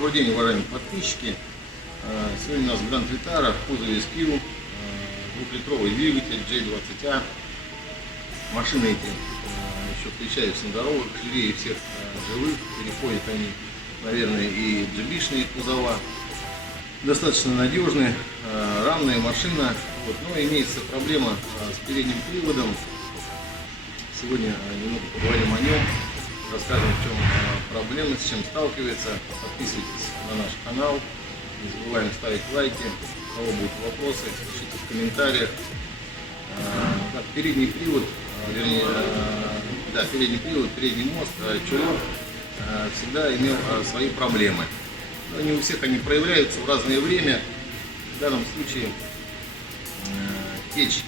Добрый день, уважаемые подписчики. Сегодня у нас Grand Vitara в кузове SQ, 2-литровый двигатель J20A. Машины эти еще встречаются на дорогах, живее всех живых. Переходят они, наверное, и джибишные кузова. Достаточно надежные, рамная машина. Но имеется проблема с передним приводом. Сегодня немного поговорим о нем. Расскажем, в чем проблема, с чем сталкивается. Подписывайтесь на наш канал. Не забываем ставить лайки. У кого будут вопросы, пишите в комментариях. Передний привод, передний мост, чулок всегда имел свои проблемы. Но не у всех они проявляются в разное время. В данном случае течь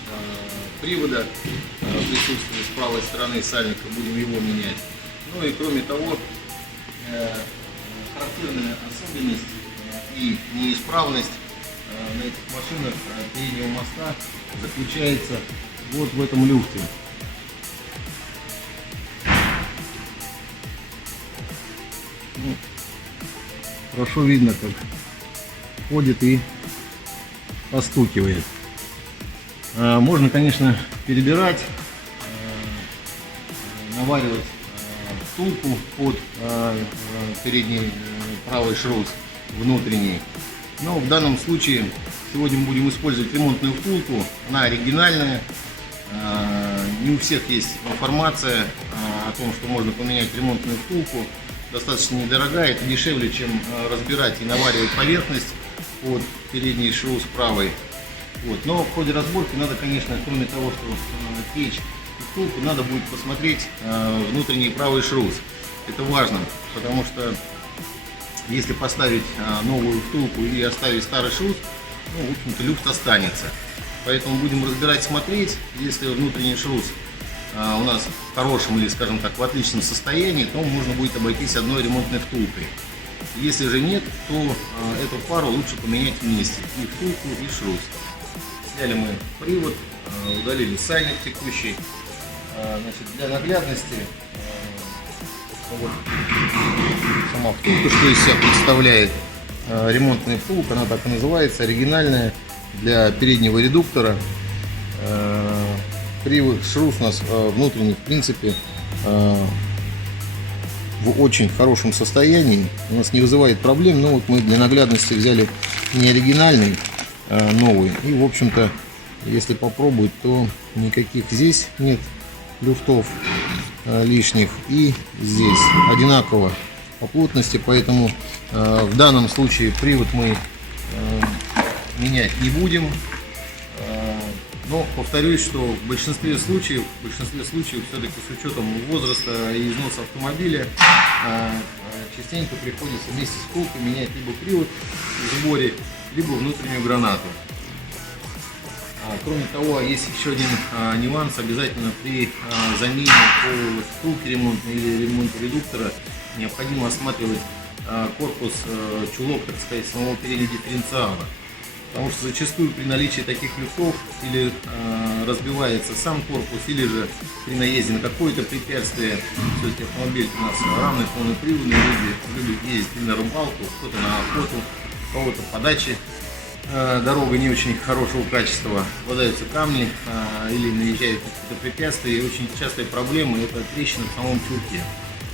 привода присутствует с правой стороны сальника, будем его менять. Ну и кроме того, характерная особенность и неисправность на этих машинах переднего моста заключается вот в этом люфте. Хорошо видно, как ходит и постукивает. Можно, конечно, перебирать, наваривать втулку под передний правый шрус внутренний. Но в данном случае сегодня мы будем использовать ремонтную втулку. Она оригинальная. Не у всех есть информация о том, что можно поменять ремонтную втулку. Достаточно недорогая, это дешевле, чем разбирать и наваривать поверхность под передний шрус правый. Но в ходе разборки надо, конечно, кроме того, что течь втулку, надо будет посмотреть внутренний правый шрус. Это важно, потому что если поставить новую втулку и оставить старый шрус, в общем-то люфт останется. Поэтому будем разбирать, смотреть. Если внутренний шрус у нас в хорошем или, скажем так, в отличном состоянии, то можно будет обойтись одной ремонтной втулкой. Если же нет, то эту пару лучше поменять вместе, и втулку, и шрус. Сняли мы привод, удалили сальник текущий. Для наглядности сама втулка, что из себя представляет. Ремонтная втулка, она так и называется, оригинальная, для переднего редуктора. Привод, шрус у нас внутренний, в принципе, в очень хорошем состоянии, у нас не вызывает проблем. Но вот мы для наглядности взяли не оригинальный, новый, и в общем-то, если попробовать, то никаких здесь нет люфтов лишних, и здесь одинаково по плотности, поэтому в данном случае привод мы менять не будем. Но повторюсь, что в большинстве случаев все-таки с учетом возраста и износа автомобиля частенько приходится вместе с втулкой менять либо привод в сборе, либо внутреннюю гранату. Кроме того, есть еще один нюанс. Обязательно при замене втулки ремонтной или ремонте редуктора необходимо осматривать корпус, чулок, так сказать, самого переднего дифференциала. Потому что зачастую при наличии таких люфтов или разбивается сам корпус, или же при наезде на какое-то препятствие. Все-таки автомобиль у нас равный, полноприводный, люди любят ездить на рыбалку, кто-то на охоту, у кого-то по даче. Дорога не очень хорошего качества, попадаются камни или наезжают какие-то препятствия. И очень частая проблема – это трещины в самом чулке.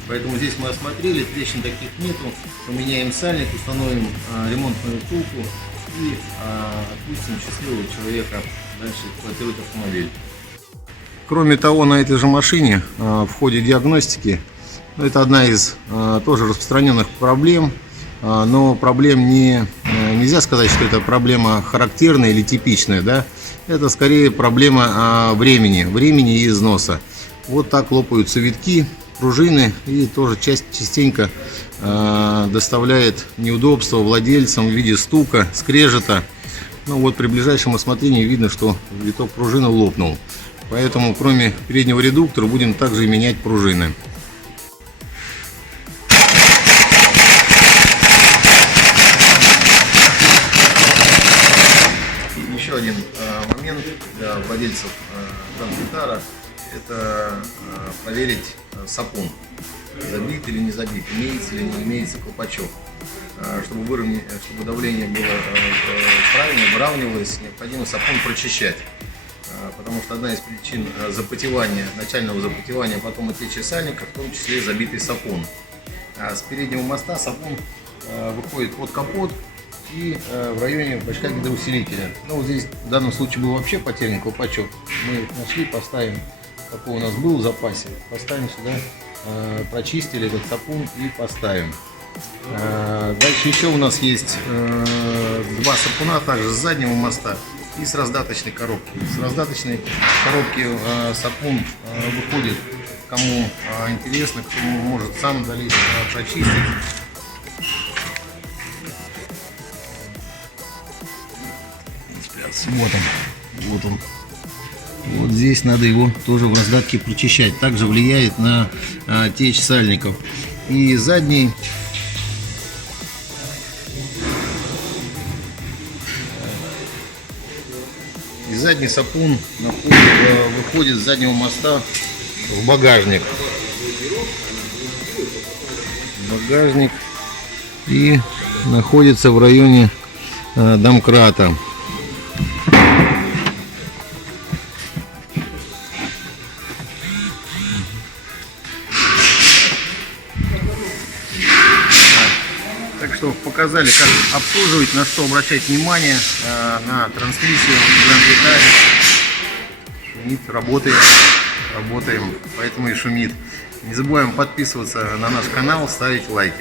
Поэтому здесь мы осмотрели, трещин таких нету. Поменяем сальник, установим ремонтную втулку и отпустим счастливого человека дальше эксплуатировать автомобиль. Кроме того, на этой же машине в ходе диагностики, это одна из тоже распространенных проблем, но проблем нельзя сказать, что это проблема характерная или типичная, да? Это скорее проблема времени и износа. Вот так лопаются витки, пружины, и тоже частенько доставляет неудобства владельцам в виде стука, скрежета. При ближайшем осмотрении видно, что виток пружины лопнул. Поэтому кроме переднего редуктора будем также и менять пружины. Еще один момент для владельцев Grand Vitara — это проверить сапун. забит или не забит, имеется или не имеется колпачок. Чтобы давление было правильно, выравнивалось, необходимо сапун прочищать. Потому что одна из причин запотевания, начального запотевания, потом и течи сальника, в том числе забитый сапун. С переднего моста сапун выходит под капот и в районе бачка гидроусилителя. Ну, вот здесь в данном случае был вообще потерян колпачок. Мы их нашли, поставим, какой у нас был в запасе, поставим сюда, прочистили этот сапун и поставим. Дальше еще у нас есть два сапуна, также с заднего моста и с раздаточной коробки. С раздаточной коробки сапун выходит, кому интересно, кто может сам долить, прочистить. Вот он, вот он. Вот здесь надо его тоже в раздатке прочищать. Также влияет на течь сальников. И задний сапун выходит с заднего моста в багажник. И находится в районе домкрата. Так что показали, как обслуживать, на что обращать внимание, на трансмиссию Grand Vitale. Шумит, работаем, поэтому и шумит. Не забываем подписываться на наш канал, ставить лайки.